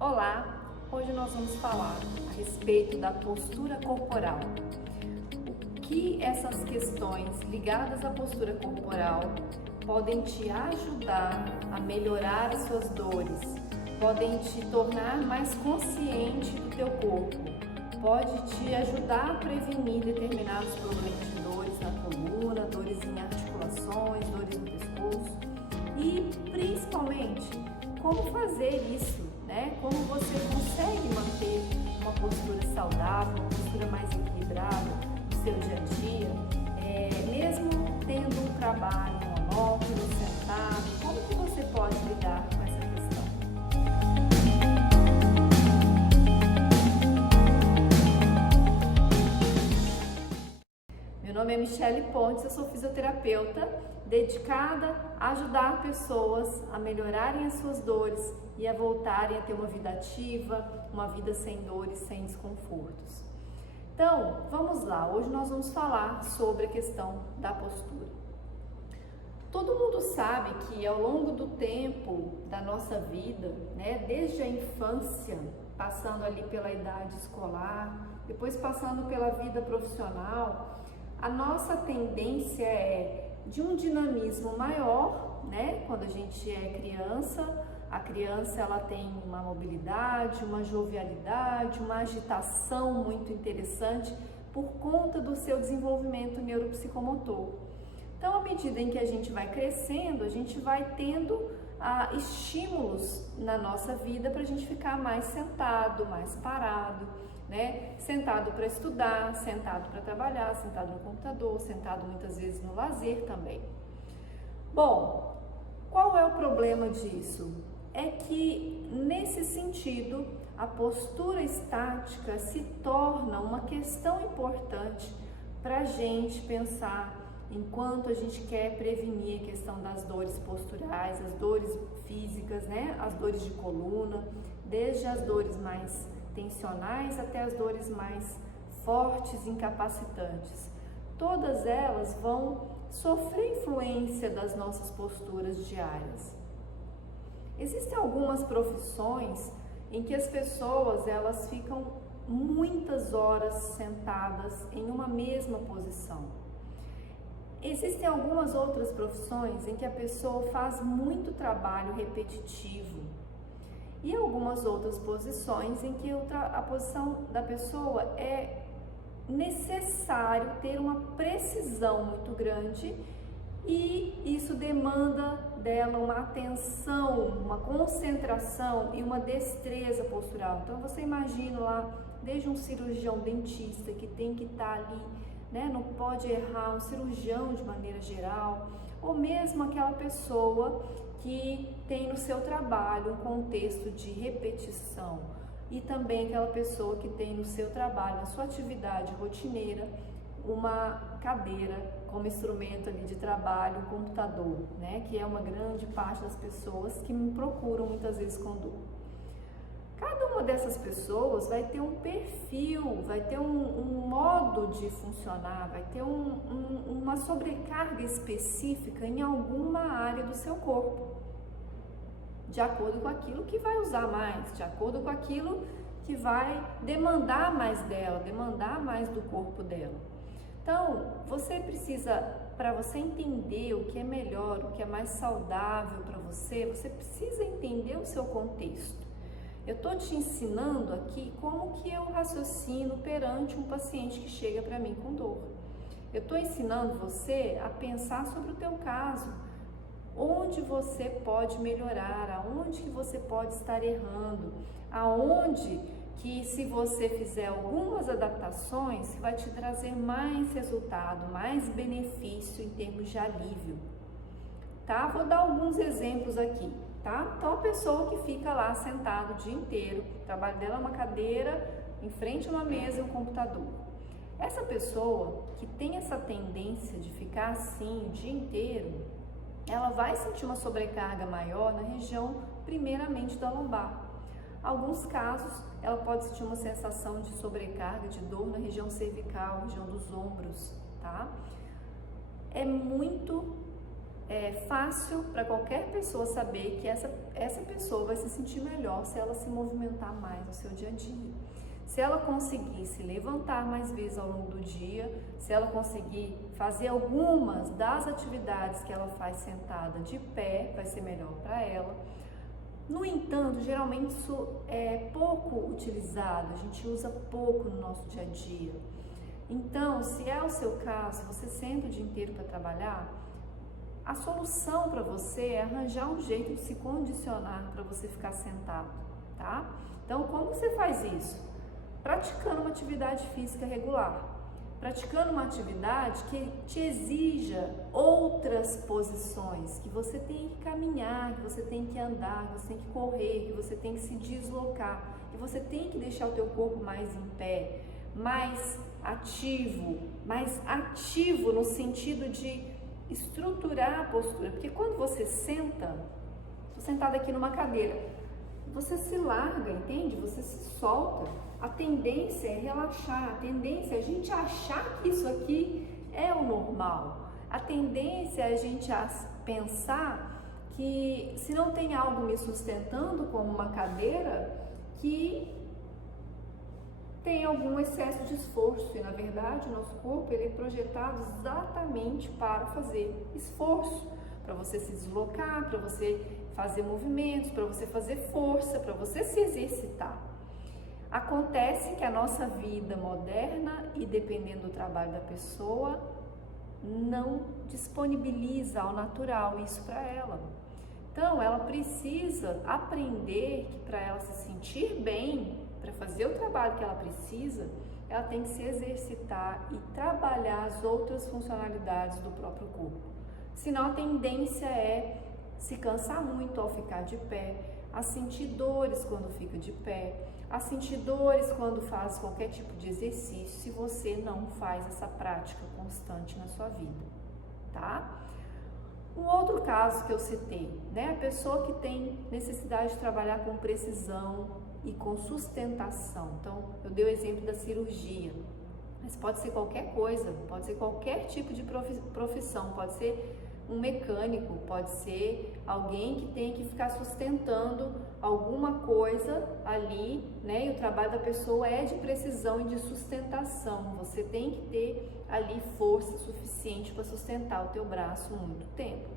Olá, hoje nós vamos falar a respeito da postura corporal. O que essas questões ligadas à postura corporal podem te ajudar a melhorar as suas dores, podem te tornar mais consciente do teu corpo, pode te ajudar a prevenir determinados problemas de dores na coluna, dores em articulações, dores no pescoço e principalmente como fazer isso, né? Como você consegue manter uma postura saudável, uma postura mais equilibrada no seu dia a dia, mesmo tendo um trabalho monótono, sentado, como que você pode lidar com essa questão? Meu nome é Michele Pontes, eu sou fisioterapeuta dedicada a ajudar pessoas a melhorarem as suas dores e a voltarem a ter uma vida ativa, uma vida sem dores, sem desconfortos. Então, vamos lá, hoje nós vamos falar sobre a questão da postura. Todo mundo sabe que ao longo do tempo da nossa vida, né, desde a infância, passando ali pela idade escolar, depois passando pela vida profissional, a nossa tendência é de um dinamismo maior, né? Quando a gente é criança, a criança ela tem uma mobilidade, uma jovialidade, uma agitação muito interessante por conta do seu desenvolvimento neuropsicomotor. Então, à medida em que a gente vai crescendo, a gente vai tendo estímulos na nossa vida para a gente ficar mais sentado, mais parado, né? Sentado para estudar, sentado para trabalhar, sentado no computador, sentado muitas vezes no lazer também. Bom, qual é o problema disso? É que nesse sentido a postura estática se torna uma questão importante para a gente pensar enquanto a gente quer prevenir a questão das dores posturais, as dores físicas, né? As dores de coluna, desde as dores mais tensionais até as dores mais fortes, incapacitantes. Todas elas vão sofrer influência das nossas posturas diárias. Existem algumas profissões em que as pessoas elas ficam muitas horas sentadas em uma mesma posição. Existem algumas outras profissões em que a pessoa faz muito trabalho repetitivo e algumas outras posições em que a posição da pessoa é necessário ter uma precisão muito grande e isso demanda dela uma atenção, uma concentração e uma destreza postural. Então você imagina lá, desde um cirurgião dentista que tem que estar ali, né, não pode errar, um cirurgião de maneira geral, ou mesmo aquela pessoa que tem no seu trabalho um contexto de repetição e também aquela pessoa que tem no seu trabalho, na sua atividade rotineira, uma cadeira como instrumento ali de trabalho, um computador, né, que é uma grande parte das pessoas que me procuram muitas vezes com dor. Cada uma dessas pessoas vai ter um perfil, vai ter um modo de funcionar, vai ter uma sobrecarga específica em alguma área do seu corpo, de acordo com aquilo que vai usar mais, de acordo com aquilo que vai demandar mais dela, demandar mais do corpo dela. Então, você precisa, para você entender o que é melhor, o que é mais saudável para você precisa entender o seu contexto. Eu estou te ensinando aqui como que eu raciocino perante um paciente que chega para mim com dor. Eu estou ensinando você a pensar sobre o teu caso, onde você pode melhorar, aonde que você pode estar errando, aonde que se você fizer algumas adaptações vai te trazer mais resultado, mais benefício em termos de alívio. Tá? Vou dar alguns exemplos aqui. Tá? Então a pessoa que fica lá sentada o dia inteiro, o trabalho dela é uma cadeira, em frente a uma mesa e um computador. Essa pessoa que tem essa tendência de ficar assim o dia inteiro, ela vai sentir uma sobrecarga maior na região, primeiramente da lombar. Alguns casos, ela pode sentir uma sensação de sobrecarga, de dor na região cervical, região dos ombros, tá? É muito fácil para qualquer pessoa saber que essa pessoa vai se sentir melhor se ela se movimentar mais no seu dia a dia. Se ela conseguir se levantar mais vezes ao longo do dia, se ela conseguir fazer algumas das atividades que ela faz sentada de pé, vai ser melhor para ela. No entanto, geralmente isso é pouco utilizado, a gente usa pouco no nosso dia a dia. Então, se é o seu caso, se você senta o dia inteiro para trabalhar, a solução para você é arranjar um jeito de se condicionar para você ficar sentado, tá? Então, como você faz isso? Praticando uma atividade física regular, praticando uma atividade que te exija outras posições, que você tem que caminhar, que você tem que andar, que você tem que correr, que você tem que se deslocar, que você tem que deixar o teu corpo mais em pé, mais ativo no sentido de estruturar a postura, porque quando você senta, estou sentada aqui numa cadeira, você se larga, entende? Você se solta. A tendência é relaxar, a tendência é a gente achar que isso aqui é o normal. A tendência é a gente pensar que se não tem algo me sustentando, como uma cadeira, que tem algum excesso de esforço. E na verdade o nosso corpo ele é projetado exatamente para fazer esforço, para você se deslocar, para você fazer movimentos, para você fazer força, para você se exercitar. Acontece que a nossa vida moderna, e dependendo do trabalho da pessoa, não disponibiliza ao natural isso para ela. Então, ela precisa aprender que para ela se sentir bem, para fazer o trabalho que ela precisa, ela tem que se exercitar e trabalhar as outras funcionalidades do próprio corpo. Senão, a tendência é se cansar muito ao ficar de pé, a sentir dores quando fica de pé, a sentir dores quando faz qualquer tipo de exercício, se você não faz essa prática constante na sua vida, tá? Um outro caso que eu citei, né? A pessoa que tem necessidade de trabalhar com precisão e com sustentação. Então, eu dei o exemplo da cirurgia, mas pode ser qualquer coisa, pode ser qualquer tipo de profissão, pode ser um mecânico, pode ser alguém que tem que ficar sustentando alguma coisa ali, né? E o trabalho da pessoa é de precisão e de sustentação. Você tem que ter ali força suficiente para sustentar o teu braço muito tempo.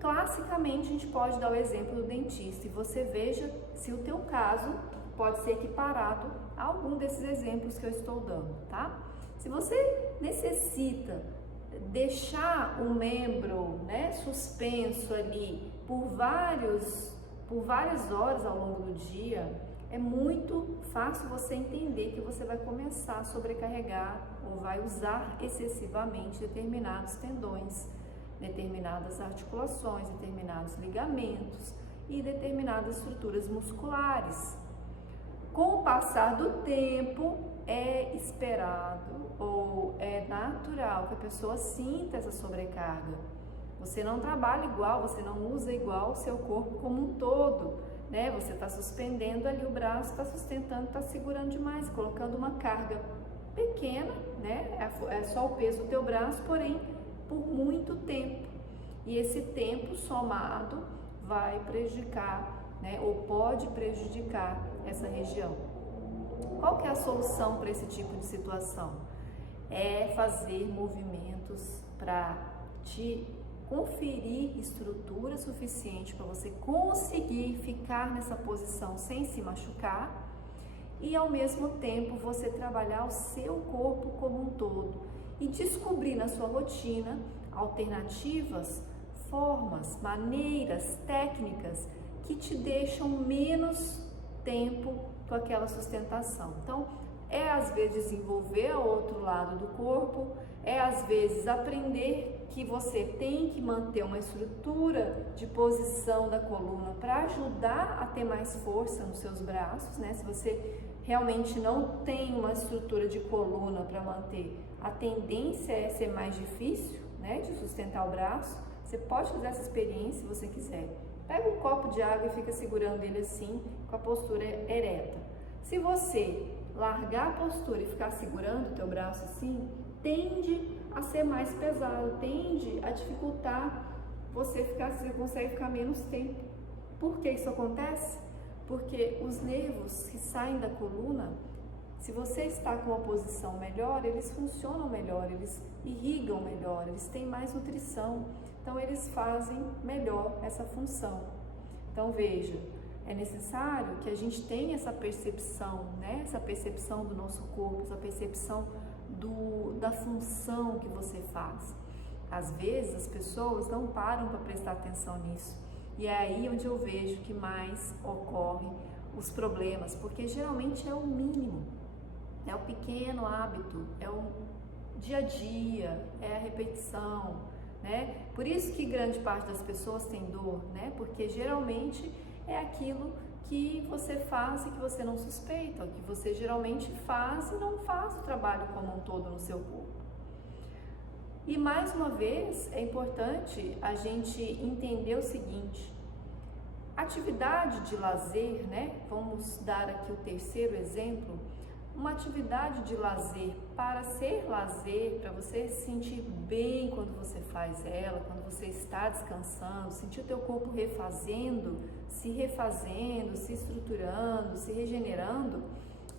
Classicamente, a gente pode dar o exemplo do dentista e você veja se o teu caso pode ser equiparado a algum desses exemplos que eu estou dando, tá? Se você necessita deixar o membro, né, suspenso ali por várias horas ao longo do dia, é muito fácil você entender que você vai começar a sobrecarregar ou vai usar excessivamente determinados tendões, determinadas articulações, determinados ligamentos e determinadas estruturas musculares. Com o passar do tempo, é esperado ou é natural que a pessoa sinta essa sobrecarga. Você não trabalha igual, você não usa igual o seu corpo como um todo, né? Você está suspendendo ali o braço, está sustentando, está segurando demais, colocando uma carga pequena, né? É só o peso do teu braço, porém por muito tempo. E esse tempo somado vai prejudicar, né? Ou pode prejudicar essa região. Qual que é a solução para esse tipo de situação? É fazer movimentos para te conferir estrutura suficiente para você conseguir ficar nessa posição sem se machucar e ao mesmo tempo você trabalhar o seu corpo como um todo e descobrir na sua rotina alternativas, formas, maneiras, técnicas que te deixam menos tempo com aquela sustentação. Então, é às vezes desenvolver o outro lado do corpo, é às vezes aprender que você tem que manter uma estrutura de posição da coluna para ajudar a ter mais força nos seus braços, né? Se você realmente não tem uma estrutura de coluna para manter, a tendência é ser mais difícil, né, de sustentar o braço. Você pode fazer essa experiência se você quiser. Pega um copo de água e fica segurando ele assim, com a postura ereta. Se você largar a postura e ficar segurando o teu braço assim, tende a ser mais pesado, tende a dificultar você consegue ficar menos tempo. Por que isso acontece? Porque os nervos que saem da coluna, se você está com uma posição melhor, eles funcionam melhor, eles irrigam melhor, eles têm mais nutrição, então eles fazem melhor essa função. Então veja, é necessário que a gente tenha essa percepção, né? Essa percepção do nosso corpo, essa percepção da função que você faz. Às vezes as pessoas não param para prestar atenção nisso, e é aí onde eu vejo que mais ocorrem os problemas, porque geralmente é o mínimo, é o pequeno hábito, é o dia a dia, é a repetição, né? Por isso que grande parte das pessoas tem dor, né? Porque geralmente é aquilo que você faz e que você não suspeita, que você geralmente faz e não faz o trabalho como um todo no seu corpo. E mais uma vez é importante a gente entender o seguinte: atividade de lazer, né? Vamos dar aqui o terceiro exemplo. Uma atividade de lazer, para ser lazer, para você se sentir bem quando você faz ela, quando você está descansando, sentir o teu corpo refazendo, se estruturando, se regenerando,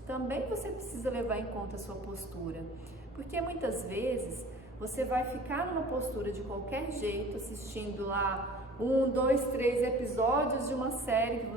também você precisa levar em conta a sua postura. Porque muitas vezes você vai ficar numa postura de qualquer jeito, assistindo lá 1, 2, 3 episódios de uma série que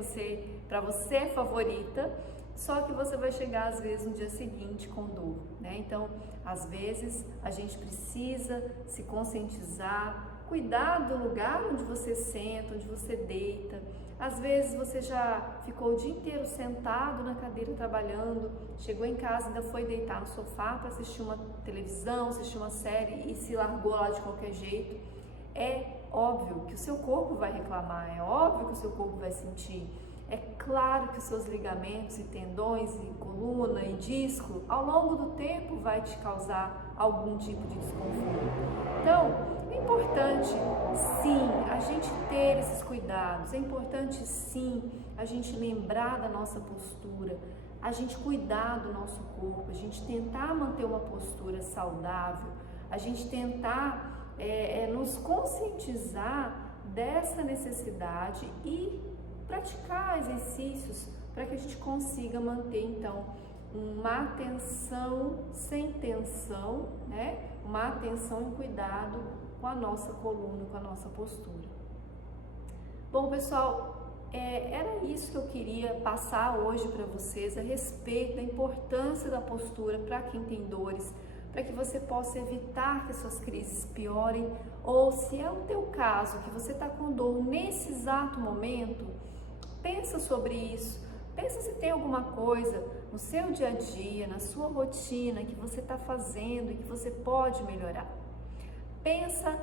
para você é favorita, só que você vai chegar às vezes no dia seguinte com dor, né? Então, às vezes a gente precisa se conscientizar, cuidar do lugar onde você senta, onde você deita. Às vezes você já ficou o dia inteiro sentado na cadeira trabalhando, chegou em casa e ainda foi deitar no sofá para assistir uma televisão, assistir uma série e se largou lá de qualquer jeito. É óbvio que o seu corpo vai reclamar, é óbvio que o seu corpo vai sentir. É claro que os seus ligamentos e tendões e coluna e disco, ao longo do tempo, vai te causar algum tipo de desconforto. Então, é importante sim a gente ter esses cuidados, é importante sim a gente lembrar da nossa postura, a gente cuidar do nosso corpo, a gente tentar manter uma postura saudável, a gente tentar nos conscientizar dessa necessidade e praticar exercícios para que a gente consiga manter então uma atenção sem tensão, né? Uma atenção e cuidado com a nossa coluna, com a nossa postura. Bom, pessoal, era isso que eu queria passar hoje para vocês a respeito da importância da postura para quem tem dores, para que você possa evitar que as suas crises piorem, ou se é o teu caso, que você está com dor nesse exato momento, pensa sobre isso, pensa se tem alguma coisa no seu dia a dia, na sua rotina que você está fazendo e que você pode melhorar. Pensa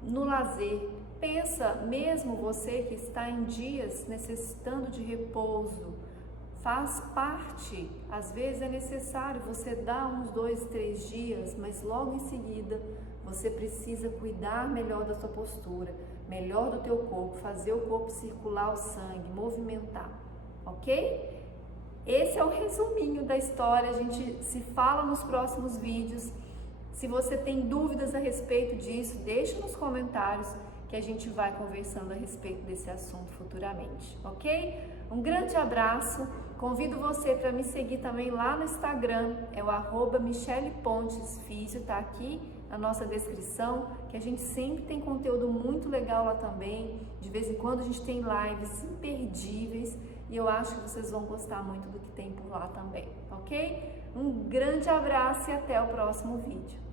no lazer, pensa mesmo você que está em dias necessitando de repouso, faz parte, às vezes é necessário você dar uns 2, 3 dias, mas logo em seguida você precisa cuidar melhor da sua postura, melhor do teu corpo, fazer o corpo circular o sangue, movimentar, ok? Esse é o resuminho da história, a gente se fala nos próximos vídeos. Se você tem dúvidas a respeito disso, deixa nos comentários que a gente vai conversando a respeito desse assunto futuramente, ok? Um grande abraço, convido você para me seguir também lá no Instagram, é o @MichellePontesFísio, tá aqui na nossa descrição, que a gente sempre tem conteúdo muito legal lá também, de vez em quando a gente tem lives imperdíveis e eu acho que vocês vão gostar muito do que tem por lá também, ok? Um grande abraço e até o próximo vídeo.